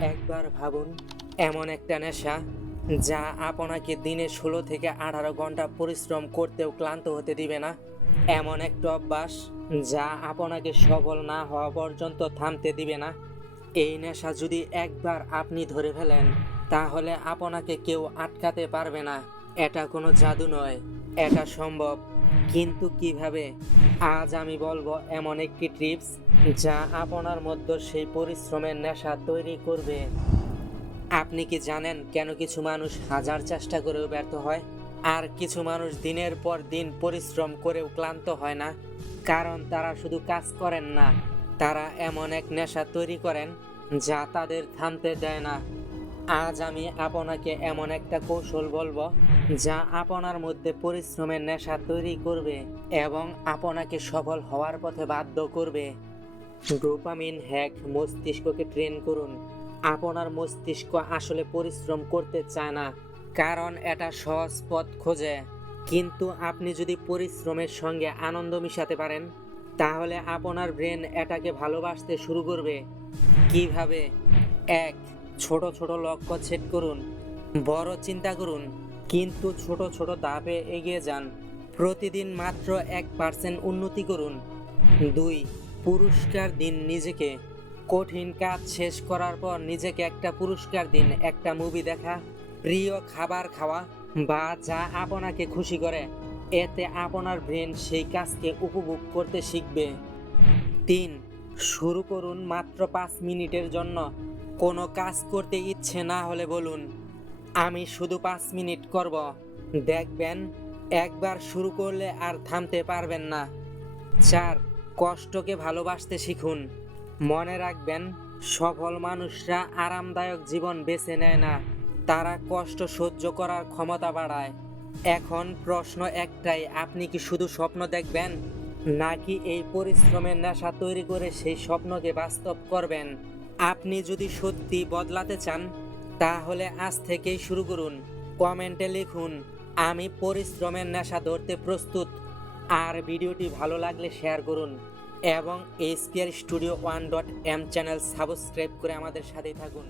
একবার ভাবুন, এমন একটা নেশা যা আপনাকে দিনে ষোলো থেকে আঠারো ঘণ্টা পরিশ্রম করতেও ক্লান্ত হতে দিবে না। এমন একটা অভ্যাস যা আপনাকে সফল না হওয়া পর্যন্ত থামতে দিবে না। এই নেশা যদি একবার আপনি ধরে ফেলেন, তাহলে আপনাকে কেউ আটকাতে পারবে না। এটা কোনো জাদু নয়, এটা সম্ভব। কিন্তু কীভাবে? আজ আমি বলব এমন একটি টিপস যা আপনার মধ্যে সেই পরিশ্রমের নেশা তৈরি করবে। আপনি কি জানেন কেন কিছু মানুষ হাজার চেষ্টা করেও ব্যর্থ হয়? আর কিছু মানুষ দিনের পর দিন পরিশ্রম করেও ক্লান্ত হয় না? কারণ তারা শুধু কাজ করেন না, তারা এমন এক নেশা তৈরি করেন যা তাদের থামতে দেয় না। আজ আমি আপনাকে এমন একটা কৌশল বলব যা আপনার মধ্যে পরিশ্রমের নেশা তৈরি করবে এবং আপনাকে সফল হওয়ার পথে বাধ্য করবে। ডোপামিন হ্যাক মস্তিষ্ককে ট্রেন করুন। আপনার মস্তিষ্ক আসলে পরিশ্রম করতে চায় না, কারণ এটা সহজ পথ খোঁজে। কিন্তু আপনি যদি পরিশ্রমের সঙ্গে আনন্দ মিশাতে পারেন, তাহলে আপনার ব্রেন এটাকে ভালোবাসতে শুরু করবে। কীভাবে? এক ছোট ছোট লক্ষ্য সেট করুন, বড় চিন্তা করুন, কিন্তু ছোট ছোট ধাপে এগিয়ে যান। প্রতিদিন মাত্র এক পার্সেন্ট উন্নতি করুন। দুই, পুরস্কার দিন নিজেকে। কঠিন কাজ শেষ করার পর নিজেকে একটা পুরস্কার দিন, একটা মুভি দেখা, প্রিয় খাবার খাওয়া, বা যা আপনাকে খুশি করে। এতে আপনার ব্রেন সেই কাজকে উপভোগ করতে শিখবে। তিন, শুরু করুন মাত্র পাঁচ মিনিটের জন্য। কোনো কাজ করতে ইচ্ছে না হলে বলুন, আমি শুধু পাঁচ মিনিট করব। দেখবেন, একবার শুরু করলে আর থামতে পারবেন না। চার, কষ্টকে ভালোবাসতে শিখুন। মনে রাখবেন, সফল মানুষরা আরামদায়ক জীবন বেছে নেয় না। তারা কষ্ট সহ্য করার ক্ষমতা বাড়ায়। এখন প্রশ্ন একটাই, আপনি কি শুধু স্বপ্ন দেখবেন? নাকি এই পরিশ্রমের নেশা তৈরি করে সেই স্বপ্নকে বাস্তব করবেন? আপনি যদি সত্যি বদলাতে চান, তাহলে আজ থেকেই শুরু করুন। কমেন্টে লিখুন, আমি পরিশ্রমের নেশা ধরতে প্রস্তুত। আর ভিডিওটি ভালো লাগলে শেয়ার করুন এবং SPR studio one dot M channel subscribe করে আমাদের সাথেই থাকুন।